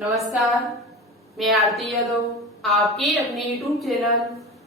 नमस्कार, मैं आरती यादव आपके अपने यूट्यूब चैनल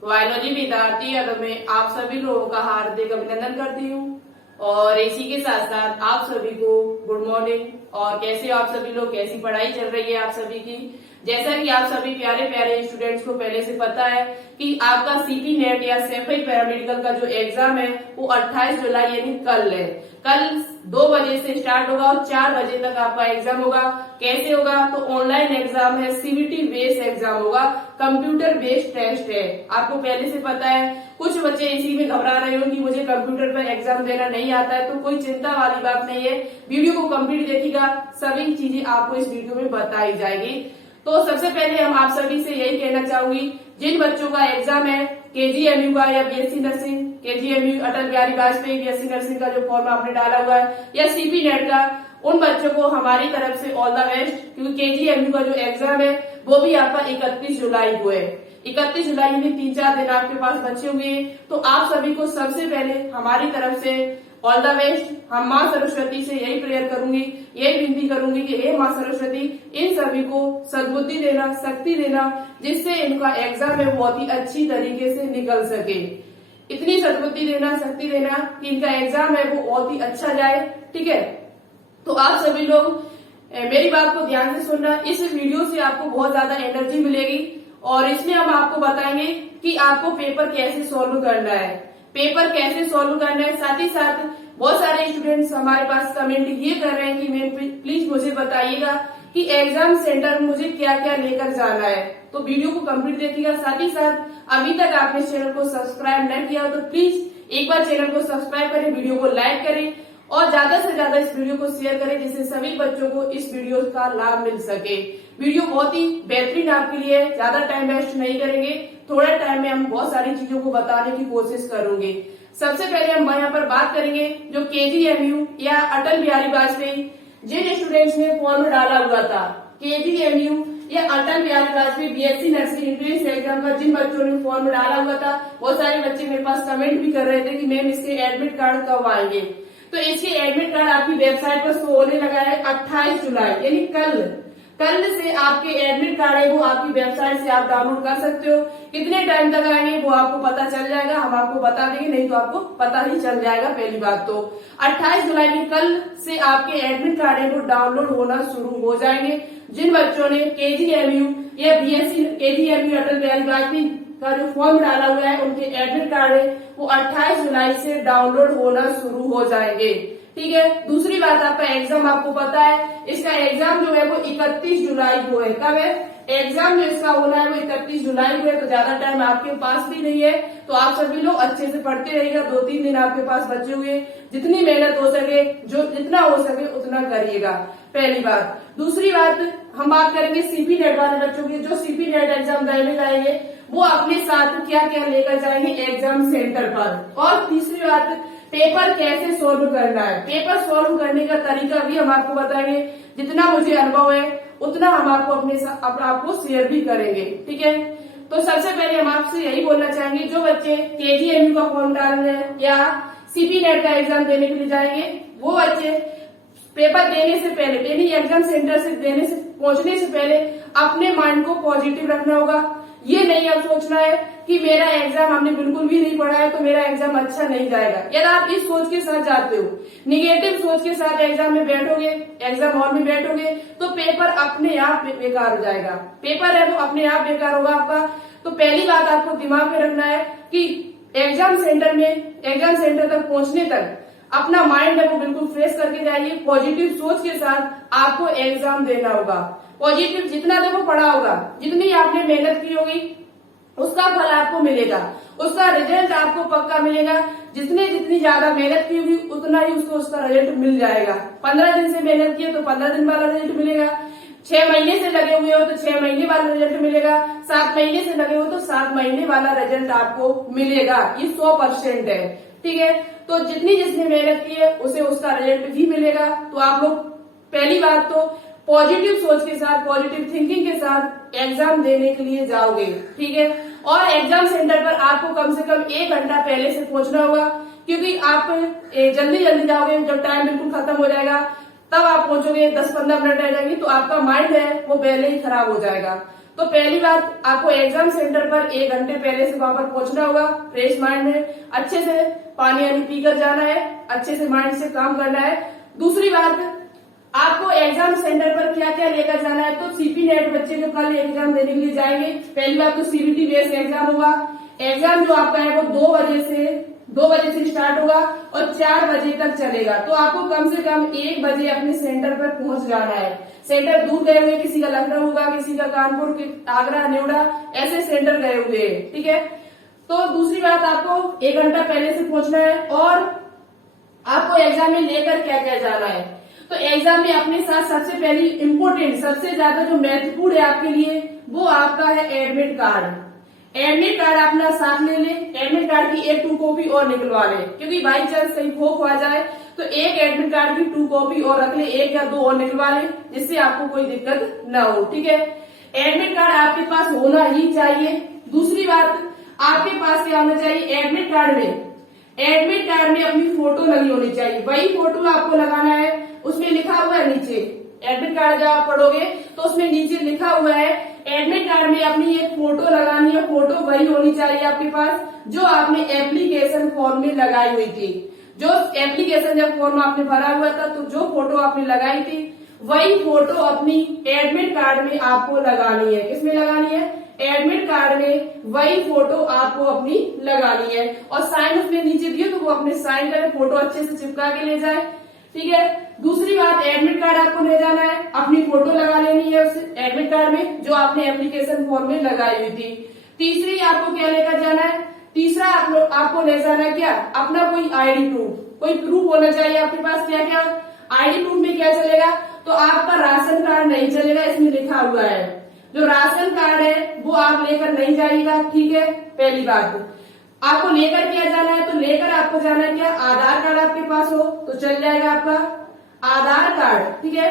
बायोलॉजी विद्यार्थी यादव में आप सभी लोगों का हार्दिक अभिनंदन करती हूँ और इसी के साथ साथ आप सभी को गुड मॉर्निंग। और कैसे आप सभी लोग, कैसी पढ़ाई चल रही है आप सभी की। जैसा कि आप सभी प्यारे प्यारे स्टूडेंट्स को पहले से पता है कि आपका सीपी नेट या सैफई पैरामेडिकल का जो एग्जाम है वो 28 जुलाई यानी कल है। कल 2 बजे से स्टार्ट होगा और 4 बजे तक आपका एग्जाम होगा। कैसे होगा? तो ऑनलाइन एग्जाम है, सीबीटी बेस्ड एग्जाम होगा, कंप्यूटर बेस्ड टेस्ट है। आपको पहले से पता है। कुछ बच्चे इसी में घबरा रहे हो कि मुझे कंप्यूटर पर एग्जाम देना नहीं आता है, तो कोई चिंता वाली बात नहीं है। वीडियो को कंप्लीट देखिएगा, सभी चीजें आपको इस वीडियो में बताई जाएगी। तो सबसे पहले हम आप सभी से यही कहना चाहूंगी, जिन बच्चों का एग्जाम है केजीएमयू का या बीएससी नर्सिंग, केजीएमयू अटल बिहारी वाजपेयी बीएससी नर्सिंग का जो फॉर्म आपने डाला हुआ है, या सीपी नेट का, उन बच्चों को हमारी तरफ से ऑल द बेस्ट। क्योंकि केजीएमयू का जो एग्जाम है वो भी आपका 31 जुलाई को है। 31 जुलाई यानी 3-4 दिन आपके पास बचे होंगे। तो आप सभी को सबसे पहले हमारी तरफ से ऑल द बेस्ट। हम माँ सरस्वती से यही प्रेयर करूंगी, यही विनती करूंगी कि हे माँ सरस्वती, इन सभी को सद्बुद्धि देना, शक्ति देना, जिससे इनका एग्जाम है बहुत ही अच्छी तरीके से निकल सके। इतनी सद्बुद्धि देना, शक्ति देना कि इनका एग्जाम है वो बहुत ही अच्छा जाए। ठीक है, तो आप सभी लोग मेरी बात को ध्यान से सुनना। इस वीडियो से आपको बहुत ज्यादा एनर्जी मिलेगी और इसमें हम आपको बताएंगे कि आपको पेपर कैसे सॉल्व करना है, पेपर कैसे सॉल्व करना है। साथ ही साथ बहुत सारे स्टूडेंट्स हमारे पास कमेंट ये कर रहे हैं कि मैम प्लीज मुझे बताइएगा कि एग्जाम सेंटर में मुझे क्या क्या लेकर जाना है। तो वीडियो को कंप्लीट देखिएगा। साथ ही साथ अभी तक आपने चैनल को सब्सक्राइब न किया हो तो प्लीज एक बार चैनल को सब्सक्राइब करें, वीडियो को लाइक करें और ज्यादा से ज्यादा इस वीडियो को शेयर करें, जिससे सभी बच्चों को इस वीडियो का लाभ मिल सके। वीडियो बहुत ही बेहतरीन आपके लिए है, ज्यादा टाइम वेस्ट नहीं करेंगे, थोड़ा टाइम में हम बहुत सारी चीजों को बताने की कोशिश करेंगे। सबसे पहले हम यहाँ पर बात करेंगे जो केजीएमयू या अटल बिहारी वाजपेयी, जिन स्टूडेंट्स ने फॉर्म डाला हुआ था केजीएमयू या Atal Bihari Vajpayee BSc nursing entrance exam का, जिन बच्चों ने फॉर्म डाला हुआ था, बहुत सारे बच्चे मेरे पास कमेंट भी कर रहे थे कि मैम इसके एडमिट कार्ड कब आएंगे। तो इसके एडमिट कार्ड आपकी वेबसाइट पर शो होने लगा है 28 जुलाई यानी कल से आपके एडमिट कार्ड है वो आपकी वेबसाइट से आप डाउनलोड कर सकते हो। कितने टाइम तक आएंगे वो आपको पता चल जाएगा, हम आपको बता देंगे, नहीं तो आपको पता ही चल जाएगा। पहली बात तो 28 जुलाई की कल से आपके एडमिट कार्ड है वो डाउनलोड होना शुरू हो जाएंगे। जिन बच्चों ने केजीएमयू या बीएससी केजीएमयू अटल बिहारी वाजपेयी का जो फॉर्म डाला हुआ है, उनके एडमिट कार्ड है वो 28 जुलाई से डाउनलोड होना शुरू हो जाएंगे। ठीक है, दूसरी बात, आपका एग्जाम आपको पता है, इसका एग्जाम जो है वो 31 जुलाई को है। कब है एग्जाम जो इसका होना है वो 31 जुलाई को है। तो ज्यादा टाइम आपके पास भी नहीं है, तो आप सभी लोग अच्छे से पढ़ते रहिएगा। 2-3 दिन आपके पास बचे हुए, जितनी मेहनत हो सके, जो जितना हो सके उतना करिएगा, पहली बात। दूसरी बात, हम बात करेंगे सीपी नेट वाले बच्चों की, जो सीपी नेट एग्जाम देने जाएंगे वो अपने साथ क्या क्या लेकर जाएंगे एग्जाम सेंटर पर। और तीसरी बात, पेपर कैसे सोल्व करना है, पेपर सोल्व करने का तरीका भी हम आपको बताएंगे। जितना मुझे अनुभव है उतना हम आपको आपको शेयर भी करेंगे। ठीक है, तो सबसे पहले हम आपसे यही बोलना चाहेंगे, जो बच्चे केजीएमयू का फॉर्म डाल रहे हैं या सीपी नेट का एग्जाम देने के लिए जाएंगे, वो बच्चे पेपर देने से पहले, यानी एग्जाम सेंटर से पहुंचने से पहले अपने माइंड को पॉजिटिव रखना होगा। ये नहीं अब सोचना है कि मेरा एग्जाम हमने बिल्कुल भी नहीं पढ़ा है तो मेरा एग्जाम अच्छा नहीं जाएगा। यदि आप इस सोच के साथ जाते हो, निगेटिव सोच के साथ एग्जाम में बैठोगे, एग्जाम हॉल में बैठोगे, तो पेपर अपने आप बेकार हो जाएगा। पेपर है वो अपने आप बेकार होगा आपका। तो पहली बात आपको दिमाग में रखना है कि एग्जाम सेंटर तक पहुंचने तक अपना माइंड है वो बिल्कुल फ्रेश करके जाइए। पॉजिटिव सोच के साथ आपको एग्जाम देना होगा। पॉजिटिव जितना देखो पढ़ा होगा, जितनी आपने मेहनत की होगी, उसका फल आपको मिलेगा, उसका रिजल्ट आपको पक्का मिलेगा। जितनी ज्यादा मेहनत की होगी उतना ही उसका रिजल्ट मिल जाएगा। 15 दिन से मेहनत की है तो 15 दिन वाला रिजल्ट मिलेगा। 6 महीने से लगे हुए हो तो 6 महीने वाला रिजल्ट मिलेगा। 7 महीने से लगे हो तो 7 महीने वाला रिजल्ट आपको मिलेगा। ये 100% है। ठीक है, तो जितनी मेहनत की है उसे उसका रिजल्ट भी मिलेगा। तो आप लोग पहली बात तो पॉजिटिव सोच के साथ, पॉजिटिव थिंकिंग के साथ एग्जाम देने के लिए जाओगे। ठीक है, और एग्जाम सेंटर पर आपको कम से कम 1 घंटा पहले से पहुंचना होगा, क्योंकि आप जल्दी जाओगे, जब टाइम बिल्कुल खत्म हो जाएगा तब आप पहुंचोगे, 10-15 मिनट रह जाएंगे तो आपका माइंड है वो पहले ही खराब हो जाएगा। तो पहली बात, आपको एग्जाम सेंटर पर 1 घंटे पहले से वहां पर पहुंचना होगा, फ्रेश माइंड में, अच्छे से पानी वानी पीकर जाना है, अच्छे से माइंड से काम करना है। दूसरी बात, आपको एग्जाम सेंटर पर क्या क्या लेकर जाना है, तो सीपी नेट बच्चे जो कल एग्जाम देने के लिए जाएंगे, पहली बात तो सीबीटी बेस्ड एग्जाम होगा। एग्जाम जो आपका है वो 2 बजे से स्टार्ट होगा और 4 बजे तक चलेगा। तो आपको कम से कम 1 बजे अपने सेंटर पर पहुंच जाना है। सेंटर दूर गए हुए, किसी का लखनऊ होगा, किसी का कानपुर, आगरा, नोएडा, ऐसे सेंटर गए हुए, ठीक है। तो दूसरी बात, आपको 1 घंटा पहले से पहुंचना है। और आपको एग्जाम में लेकर क्या क्या जाना है, तो एग्जाम में अपने साथ सबसे पहली इम्पोर्टेंट, सबसे ज्यादा जो महत्वपूर्ण है आपके लिए, वो आपका है एडमिट कार्ड। एडमिट कार्ड अपना साथ ले ले, एडमिट कार्ड की 1-2 कॉपी और निकलवा ले, क्योंकि बाई चांस कहीं खो आ जाए तो एक एडमिट कार्ड की 2 कॉपी और रख ले, 1 या 2 और निकलवा ले, जिससे आपको कोई दिक्कत न हो, ठीक है। एडमिट कार्ड आपके पास होना ही चाहिए। दूसरी बात, आपके पास क्या होना चाहिए, एडमिट कार्ड में अपनी फोटो लगी होनी चाहिए। वही फोटो आपको लगाना है, उसमें लिखा हुआ है नीचे, एडमिट कार्ड जब आप पढ़ोगे तो उसमें नीचे लिखा हुआ है एडमिट कार्ड में अपनी एक फोटो लगानी है। फोटो वही होनी चाहिए आपके पास जो आपने एप्लीकेशन फॉर्म में लगाई हुई थी। जो एप्लीकेशन जब फॉर्म आपने भरा हुआ था तो जो फोटो आपने लगाई थी वही फोटो अपनी एडमिट कार्ड में आपको लगानी है। किसमें लगानी है, एडमिट कार्ड में वही फोटो आपको अपनी लगानी है। और साइन उसमें नीचे दिए तो वो अपने साइन करें, फोटो अच्छे से चिपका के ले जाए, ठीक है। दूसरी बात, एडमिट कार्ड आपको ले जाना है, अपनी फोटो लगा लेनी है उस एडमिट कार्ड में जो आपने एप्लीकेशन फॉर्म में लगाई हुई थी। तीसरी आपको क्या लेकर जाना है, तीसरा आपको ले जाना है क्या, अपना कोई आईडी प्रूफ, कोई प्रूफ होना चाहिए आपके पास। क्या क्या आईडी प्रूफ में क्या चलेगा, तो आपका राशन कार्ड नहीं चलेगा, इसमें लिखा हुआ है। जो राशन कार्ड है वो आप लेकर नहीं जाइएगा, ठीक है। पहली बात, आपको लेकर क्या जाना है, तो लेकर आपको जाना है क्या, आधार कार्ड आपके पास हो तो चल जाएगा आपका आधार कार्ड, ठीक है।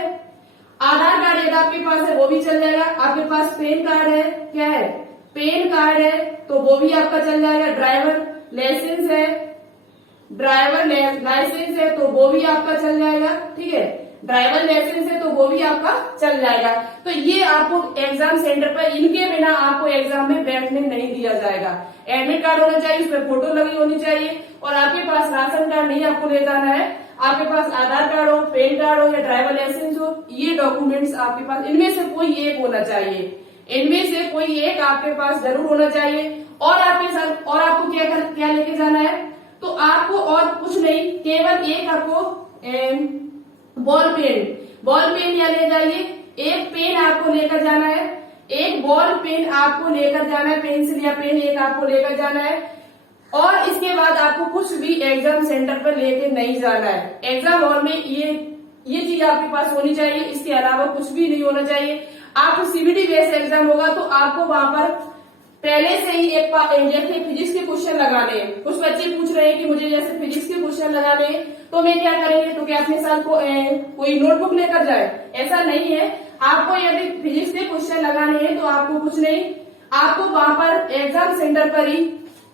आधार कार्ड यदि आपके पास है वो भी चल जाएगा। आपके पास पैन कार्ड है, क्या है, पैन कार्ड है तो वो भी आपका चल जाएगा। ड्राइवर लाइसेंस है तो वो भी आपका चल जाएगा, ठीक है। ड्राइवर लाइसेंस है तो वो भी आपका चल जाएगा। तो ये आपको एग्जाम सेंटर पर, इनके बिना आपको एग्जाम में बैठने नहीं दिया जाएगा। एडमिट कार्ड होना चाहिए, उसमें फोटो लगी होनी चाहिए, और आपके पास राशन कार्ड नहीं आपको ले जाना है, आपके पास आधार कार्ड हो, पैन कार्ड हो या ड्राइवर लाइसेंस हो, ये डॉक्यूमेंट्स आपके पास, इनमें से कोई एक होना चाहिए, इनमें से कोई एक आपके पास जरूर होना चाहिए। और आपके साथ, और आपको क्या लेके जाना है, तो आपको और कुछ नहीं, केवल एक आपको बॉल पेन या ले जाइए, एक पेन आपको लेकर जाना है, एक बॉल पेन आपको लेकर जाना है, पेंसिल या पेन एक आपको लेकर जाना है। और इसके बाद आपको कुछ भी एग्जाम सेंटर पर लेके नहीं जाना है। एग्जाम हॉल में ये चीज आपके पास होनी चाहिए, इसके अलावा कुछ भी नहीं होना चाहिए। आपको सीबीटी बेस्ड एग्जाम होगा तो आपको वहां पर पहले से ही एक जैसे फिजिक्स के क्वेश्चन लगाने हैं। कुछ बच्चे पूछ रहे हैं कि मुझे जैसे फिजिक्स के क्वेश्चन लगाने हैं तो मैं क्या करेंगे, तो क्या अपने साथ कोई नोटबुक लेकर जाए, ऐसा नहीं है। आपको यदि फिजिक्स के क्वेश्चन लगाने हैं तो आपको कुछ नहीं, आपको वहां पर एग्जाम सेंटर पर ही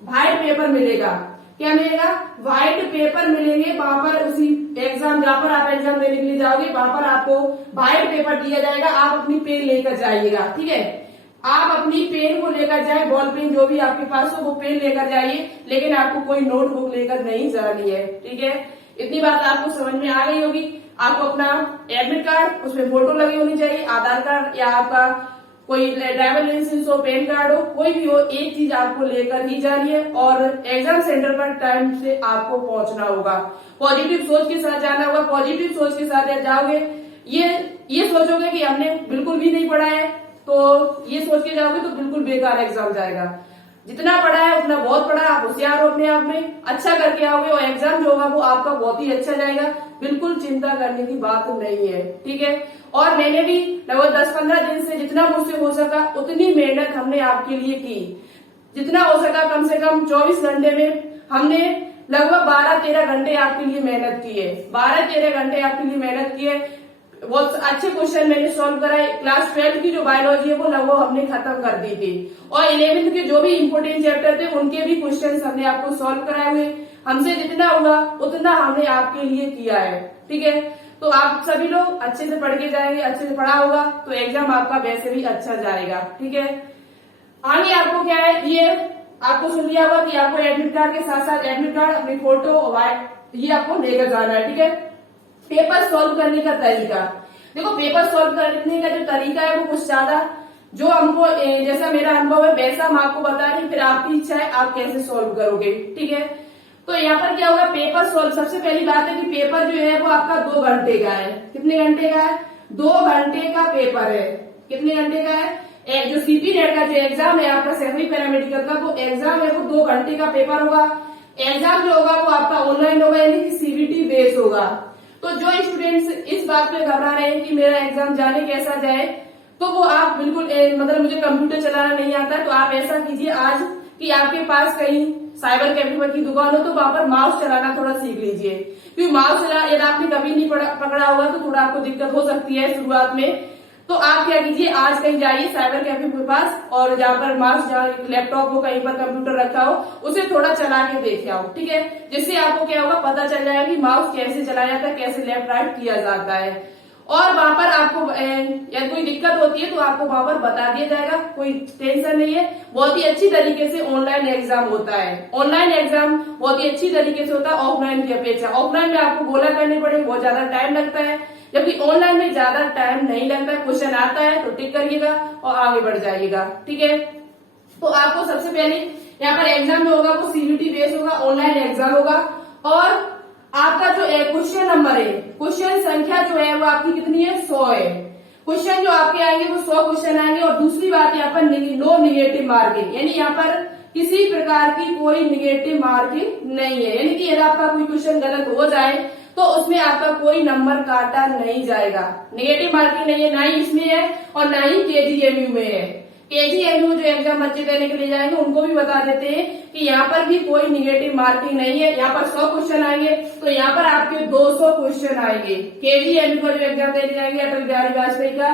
व्हाइट पेपर मिलेगा। क्या मिलेगा, व्हाइट पेपर मिलेंगे वहां पर, उसी एग्जाम जहां पर आप एग्जाम देने के लिए जाओगे वहां पर आपको व्हाइट पेपर दिया जाएगा। आप अपनी पेन लेकर जाइएगा, ठीक है। आप अपनी पेन को लेकर जाए, बॉल पेन जो भी आपके पास हो वो पेन लेकर जाइए, लेकिन आपको कोई नोटबुक लेकर नहीं जानी है, ठीक है। इतनी बात आपको समझ में आ गई होगी। आपको अपना एडमिट कार्ड, उसमें फोटो लगी होनी चाहिए, आधार कार्ड या आपका कोई ड्राइवर लाइसेंस हो, पैन कार्ड हो, कोई भी हो, एक चीज आपको लेकर ही जानी है। और एग्जाम सेंटर पर टाइम से आपको पहुंचना होगा। पॉजिटिव सोच के साथ जाना होगा। पॉजिटिव सोच के साथ जाओगे, ये सोचोगे कि हमने बिल्कुल भी नहीं पढ़ा है, तो ये सोच के जाओगे तो बिल्कुल बेकार एग्जाम जाएगा। जितना पढ़ा है उतना बहुत पढ़ा, आप होशियार हो अपने आप में, अच्छा करके आओगे और एग्जाम जो होगा वो आपका बहुत ही अच्छा जाएगा। बिल्कुल चिंता करने की बात नहीं है, ठीक है। और मैंने भी लगभग 10-15 दिन से जितना मुझसे हो सका उतनी मेहनत हमने आपके लिए की। जितना हो सका कम से कम 24 घंटे में हमने लगभग 12-13 घंटे आपके लिए मेहनत की है। 12-13 घंटे आपके लिए मेहनत की है। बहुत अच्छे क्वेश्चन मैंने सॉल्व कराए। क्लास 12 की जो बायोलॉजी है वो लगभग हमने खत्म कर दी थी, और 11th के जो भी इम्पोर्टेंट चैप्टर थे उनके भी क्वेश्चन हमने आपको सॉल्व कराए हुए। हमसे जितना हुआ उतना हमने आपके लिए किया है, ठीक है। तो आप सभी लोग अच्छे से पढ़ के जाएंगे, अच्छे से पढ़ा होगा तो एग्जाम आपका वैसे भी अच्छा जाएगा। ठीक है, आगे आपको क्या है, ये आपको सुन लिया होगा कि आपको एडमिट कार्ड के साथ साथ एडमिट कार्ड, अपनी फोटो, ये आपको लेकर जाना है। ठीक है, पेपर सॉल्व करने का तरीका, देखो पेपर सॉल्व करने का जो तरीका है वो कुछ ज्यादा जो हमको जैसा मेरा अनुभव है वैसा हम आपको बता रहे हैं, फिर आपकी इच्छा है आप कैसे सॉल्व करोगे। ठीक है, तो यहाँ पर क्या होगा, पेपर सॉल्व, सबसे पहली बात है कि पेपर जो है वो आपका 2 घंटे का है। कितने घंटे का है? 2 घंटे का पेपर है। कितने घंटे का है? जो सीपी नेट का जो एग्जाम है आपका सेमी पैरामेडिकल का, वो एग्जाम है वो 2 घंटे का पेपर होगा। एग्जाम जो होगा वो आपका ऑनलाइन होगा, यानी कि सीबीटी बेस होगा। तो जो स्टूडेंट्स इस बात पे घबरा रहे हैं कि मेरा एग्जाम जाने कैसा जाए, तो वो आप बिल्कुल मतलब मुझे कंप्यूटर चलाना नहीं आता, तो आप ऐसा कीजिए आज कि आपके पास कहीं साइबर कैफे की दुकान हो तो वहां पर माउस चलाना थोड़ा सीख लीजिए, क्योंकि माउस चला यदि आपने कभी नहीं पकड़ा होगा तो थोड़ा आपको दिक्कत हो सकती है शुरुआत में। तो आप क्या कीजिए, आज कहीं जाइए साइबर कैफे के पास और जहाँ पर माउस, जहाँ लैपटॉप हो, कहीं पर कंप्यूटर रखा हो, उसे थोड़ा चला के देख आओ। ठीक है, जिससे आपको क्या होगा, पता चल जाएगा कि माउस कैसे चलाया जाता है, कैसे लेफ्ट राइट किया जाता है। और वहां पर आपको या कोई दिक्कत होती है तो आपको वहां पर बता दिया जाएगा, कोई टेंशन नहीं है। बहुत ही अच्छी तरीके से ऑनलाइन एग्जाम होता है। ऑनलाइन एग्जाम बहुत ही अच्छी तरीके से होता है ऑफलाइन की अपेक्षा। ऑफलाइन में आपको गोला करने पड़े, बहुत ज्यादा टाइम लगता है, जबकि ऑनलाइन में ज्यादा टाइम नहीं लगता है। क्वेश्चन आता है तो टिक करिएगा और आगे बढ़ जाइएगा। ठीक है, तो आपको सबसे पहले यहाँ पर एग्जाम में होगा वो सीबीटी बेस होगा, ऑनलाइन एग्जाम होगा। और आपका जो क्वेश्चन नंबर है, क्वेश्चन संख्या जो है वो आपकी कितनी है, 100 है। क्वेश्चन जो आपके आएंगे वो 100 क्वेश्चन आएंगे। और दूसरी बात यहाँ पर नो निगेटिव मार्किंग, यानी यहाँ पर किसी प्रकार की कोई निगेटिव मार्किंग नहीं है, यानी कि यदि आपका कोई क्वेश्चन गलत हो जाए तो उसमें आपका कोई नंबर काटा नहीं जाएगा। निगेटिव मार्किंग नहीं है, ना ही इसमें है और ना ही केजीएमयू में है। केजीएमयू जो एग्जाम बच्चे देने के लिए जाएंगे उनको भी बता देते हैं कि यहाँ पर भी कोई निगेटिव मार्किंग नहीं है। यहाँ पर 100 क्वेश्चन आएंगे तो यहाँ पर आपके 200 क्वेश्चन आएंगे। केजीएमयू का जो एग्जाम देने जाएंगे अटल बिहारी वाजपेयी का,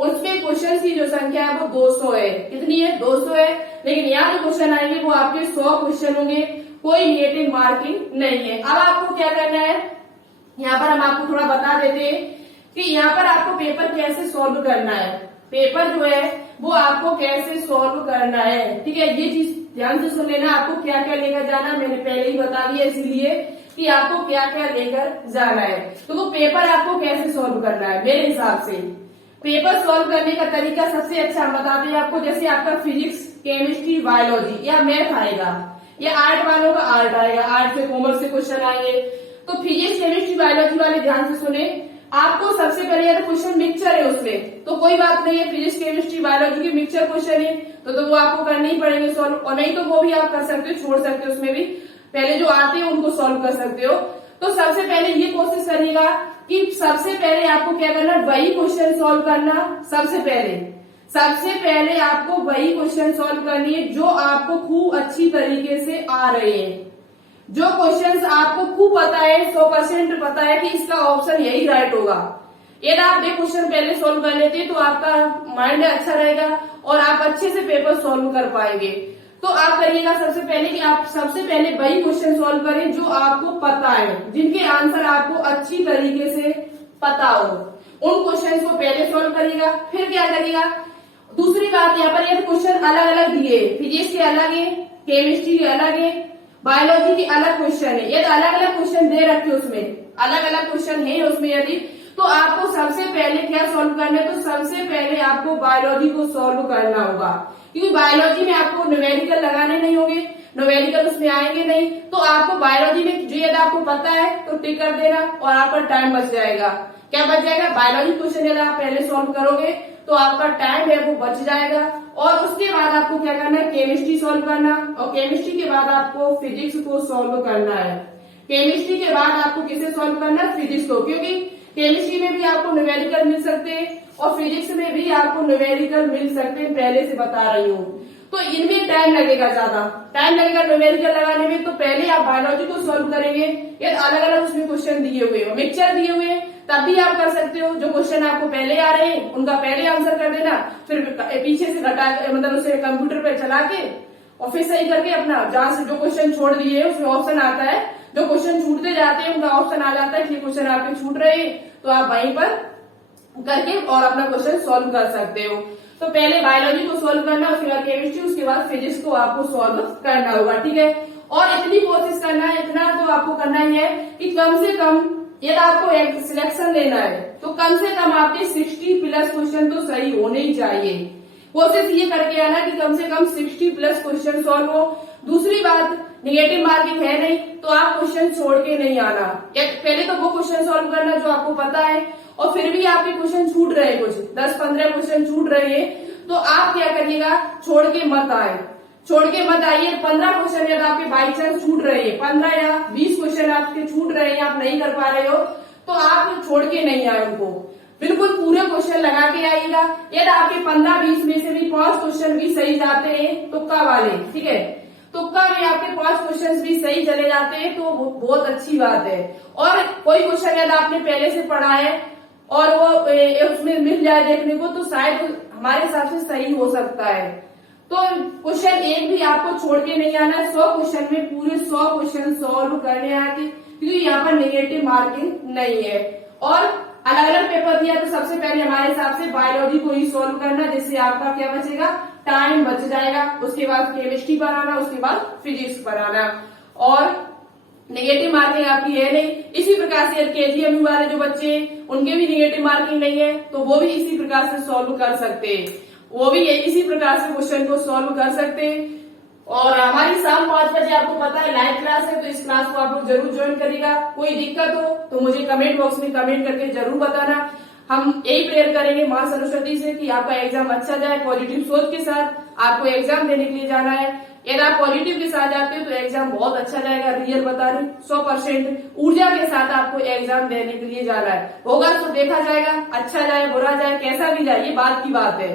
उसमें क्वेश्चन की जो संख्या है वो 200 है। कितनी है? 200 है। लेकिन यहाँ जो क्वेश्चन आएंगे वो आपके 100 क्वेश्चन होंगे, कोई निगेटिव मार्किंग नहीं है। अब आपको क्या करना है, यहाँ पर हम आपको थोड़ा बता देते हैं कि यहाँ पर आपको पेपर कैसे सॉल्व करना है। पेपर जो है वो आपको कैसे सॉल्व करना है। ठीक है, ये चीज ध्यान से सुन लेना। आपको क्या क्या लेकर जाना मैंने पहले ही बता दिया, इसलिए कि आपको क्या क्या लेकर जाना है। तो वो पेपर आपको कैसे सॉल्व करना है, मेरे हिसाब से पेपर सॉल्व करने का तरीका सबसे अच्छा हम बताते हैं आपको। जैसे आपका फिजिक्स, केमिस्ट्री, बायोलॉजी या मैथ आएगा, या आर्ट वालों का आर्ट आएगा, आर्ट से कॉमर्स से क्वेश्चन आएंगे। तो फिजिक्स, केमिस्ट्री, बायोलॉजी वाले ध्यान से सुने। आपको सबसे पहले यदि क्वेश्चन मिक्सचर है उसमें तो कोई बात नहीं है, फिजिक्स, केमिस्ट्री, बायोलॉजी के मिक्सचर क्वेश्चन है तो वो आपको करने ही पड़ेंगे सॉल्व। और नहीं तो वो भी आप कर सकते हो, छोड़ सकते हो, उसमें भी पहले जो आते हैं उनको सॉल्व कर सकते हो। तो सबसे पहले ये कोशिश करिएगा कि सबसे पहले आपको क्या करना, वही क्वेश्चन सॉल्व करना। सबसे पहले आपको वही क्वेश्चन सॉल्व करनी है जो आपको खूब अच्छी तरीके से आ रहे हैं, जो क्वेश्चंस आपको खूब पता है, 100% पता है कि इसका ऑप्शन यही राइट होगा। यदि आप ये क्वेश्चन पहले सॉल्व कर लेते हैं तो आपका माइंड अच्छा रहेगा और आप अच्छे से पेपर सॉल्व कर पाएंगे। तो आप करिएगा सबसे पहले कि आप सबसे पहले वही क्वेश्चन सॉल्व करें जो आपको पता है, जिनके आंसर आपको अच्छी तरीके से पता हो, उन क्वेश्चन को पहले सॉल्व करिएगा। फिर क्या करिएगा, दूसरी बात यहाँ पर ये क्वेश्चन अलग अलग दिए, फिजिक्स के अलग है, केमिस्ट्री के अलग है, बायोलॉजी की अलग क्वेश्चन है। यदि अलग अलग क्वेश्चन दे रखे उसमें अलग अलग क्वेश्चन है उसमें यदि, तो आपको सबसे पहले क्या सॉल्व करना है, तो सबसे पहले आपको बायोलॉजी को सॉल्व करना होगा, क्योंकि बायोलॉजी में आपको न्यूमेरिकल लगाने नहीं होंगे, न्यूमेरिकल उसमें आएंगे नहीं। तो आपको बायोलॉजी में जो यदि आपको पता है तो टिक कर देना और आपका टाइम बच जाएगा। क्या बच जाएगा, बायोलॉजी क्वेश्चन यदि आप पहले सॉल्व करोगे तो आपका टाइम है वो बच जाएगा। और उसके बाद आपको क्या करना है, केमिस्ट्री सॉल्व करना, और केमिस्ट्री के बाद आपको फिजिक्स को सॉल्व करना है। केमिस्ट्री के बाद आपको किसे सॉल्व करना है, फिजिक्स को, क्योंकि केमिस्ट्री में भी आपको न्यूमेरिकल मिल सकते हैं और फिजिक्स में भी आपको न्यूमेरिकल मिल सकते हैं, पहले से बता रही हूँ। तो इनमें टाइम लगेगा, ज्यादा टाइम लगेगा न्यूमेरिकल लगाने में। तो पहले आप बायोलॉजी को सॉल्व करेंगे, ये अलग अलग उसमें क्वेश्चन दिए हुए, मिक्सचर दिए हुए, तब भी आप कर सकते हो। जो क्वेश्चन आपको पहले आ रहे हैं उनका पहले आंसर कर देना, फिर पीछे से घटा मतलब उसे कंप्यूटर पे चला के और फिर सही करके अपना जहां से जो क्वेश्चन छोड़ दिए उसमें ऑप्शन आता है जो क्वेश्चन छूटते जाते हैं उनका ऑप्शन आ जाता है कि क्वेश्चन आपके छूट रहे हैं, तो आप वहीं पर करके और अपना क्वेश्चन सॉल्व कर सकते हो। तो पहले बायोलॉजी को सॉल्व करना, उसके बाद केमिस्ट्री, उसके बाद फिजिक्स को आपको सॉल्व करना होगा, ठीक है। और इतनी कोशिश करना है, इतना तो आपको करना ही है कि कम से कम यदि आपको एक सिलेक्शन लेना है तो कम से कम आपके 60 प्लस क्वेश्चन तो सही होने ही चाहिए। कोशिश ये करके आना कि कम से कम 60 प्लस क्वेश्चन सॉल्व हो। दूसरी बात, निगेटिव मार्किंग है नहीं तो आप क्वेश्चन छोड़ के नहीं आना। पहले तो वो क्वेश्चन सॉल्व करना जो आपको पता है, और फिर भी आपके क्वेश्चन छूट रहे हैं, कुछ 10-15 क्वेश्चन छूट रहे हैं, तो आप क्या करिएगा, छोड़ के मत आए, छोड़ के मत आइए। 15 क्वेश्चन यदि आपके बाई चांस छूट रहे हैं, 15 या 20 क्वेश्चन आपके छूट रहे हैं, आप नहीं कर पा रहे हो, तो आप छोड़ के नहीं आए उनको, बिल्कुल पूरे क्वेश्चन लगा के आइएगा। यदि आपके 15-20 में से भी 5 क्वेश्चन भी सही जाते हैं, तुक्का वाले, ठीक है, तुक्का में आपके 5 क्वेश्चन भी सही चले जाते हैं तो बहुत अच्छी बात है। और कोई क्वेश्चन यदि आपने पहले से पढ़ा है और वो उसमें मिल जाए देखने को, तो शायद हमारे हिसाब से सही हो सकता है। तो क्वेश्चन एक भी आपको छोड़ के नहीं आना है, 100 क्वेश्चन में पूरे 100 क्वेश्चन सॉल्व करने आके, क्योंकि यहाँ पर नेगेटिव मार्किंग नहीं है। और अलग अलग पेपर दिया तो सबसे पहले हमारे हिसाब से बायोलॉजी को ही सॉल्व करना, जिससे आपका क्या बचेगा, टाइम बच जाएगा। उसके बाद केमिस्ट्री पर आना, उसके बाद फिजिक्स पर आना, और नेगेटिव मार्किंग आपकी है नहीं। इसी प्रकार से केजीएमयू वाले जो बच्चे उनके भी नेगेटिव मार्किंग नहीं है, तो वो भी इसी प्रकार से सॉल्व कर सकते हैं, वो भी इसी प्रकार से क्वेश्चन को सॉल्व कर सकते हैं। और हमारी शाम 5 बजे आपको पता है लाइव क्लास है, तो इस क्लास को आप लोग जरूर ज्वाइन करिएगा। कोई दिक्कत हो तो मुझे कमेंट बॉक्स में कमेंट करके जरूर बताना। हम यही प्रेयर करेंगे माँ सरस्वती से कि आपका एग्जाम अच्छा जाए, पॉजिटिव सोच के साथ आपको एग्जाम देने के लिए जाना है। यदि आप पॉजिटिव के साथ जाते हो तो एग्जाम बहुत अच्छा जाएगा, रियल बता रही 100% ऊर्जा के साथ आपको एग्जाम देने के लिए जाना है। होगा तो देखा जाएगा, अच्छा जाए बुरा जाए कैसा भी जाए, ये बात की बात है।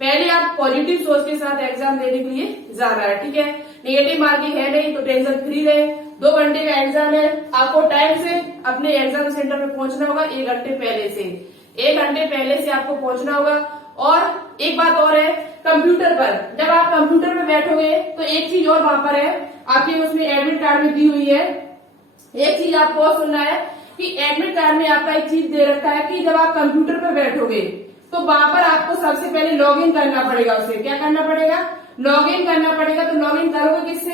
पहले आप पॉजिटिव सोच के साथ एग्जाम देने के लिए जाना है, ठीक है। नेगेटिव मार्किंग है नहीं तो टेंशन फ्री रहे। 2 घंटे का एग्जाम है, आपको टाइम से अपने एग्जाम सेंटर में पहुंचना होगा। 1 घंटे पहले से, 1 घंटे पहले से आपको पहुंचना होगा। और एक बात और है, कंप्यूटर पर जब आप कंप्यूटर में बैठोगे तो एक चीज और वहां पर है, आपके उसमें एडमिट कार्ड में दी हुई है। एक चीज आपको और सुनना है कि एडमिट कार्ड में आपका एक चीज दे रखा है कि जब आप कंप्यूटर पर बैठोगे तो वहां पर आपको सबसे पहले लॉगिन करना पड़ेगा। उसे क्या करना पड़ेगा, लॉगिन करना पड़ेगा। तो लॉगिन करोगे किससे,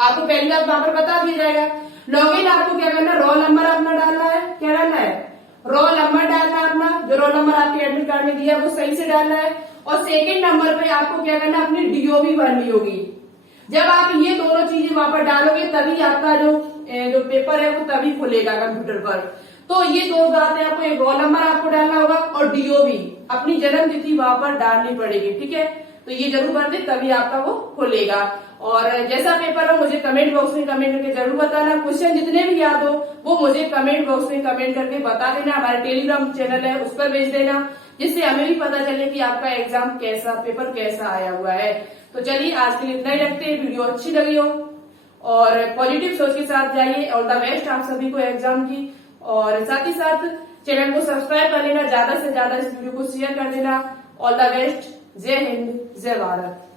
आपको पहली बात वहां पर बता दिया जाएगा। लॉगिन आपको क्या करना, रोल नंबर अपना डालना है। क्या डालना है, रोल नंबर डालना है अपना, जो रोल नंबर आपके एडमिट कार्ड में दिया है वो सही से डालना है। और सेकंड नंबर पे आपको क्या करना, अपनी डीओबी भरनी होगी। जब आप ये दोनों चीजें वहां पर डालोगे तभी आपका जो पेपर है वो तभी खुलेगा कंप्यूटर पर। तो ये 2 बातें, आपको एक रोल नंबर आपको डालना होगा और डीओबी अपनी जन्म तिथि वहां पर डालनी पड़ेगी, ठीक है। तो ये जरूर भर दे तभी आपका वो खुलेगा। और जैसा पेपर हो मुझे कमेंट बॉक्स में कमेंट करके जरूर बताना। क्वेश्चन जितने भी याद हो वो मुझे कमेंट बॉक्स में कमेंट करके बता देना। हमारे टेलीग्राम चैनल है उस पर भेज देना, जिससे हमें भी पता चले कि आपका एग्जाम कैसा, पेपर कैसा आया हुआ है। तो चलिए आज के लिए इतना ही रखते हैं। वीडियो अच्छी लगी हो और पॉजिटिव सोच के साथ जाइए। ऑल द बेस्ट आप सभी को एग्जाम की। और साथ ही साथ चैनल को सब्सक्राइब कर लेना, ज्यादा से ज्यादा इस वीडियो को शेयर कर देना। All the best. जय हिंद, जय भारत।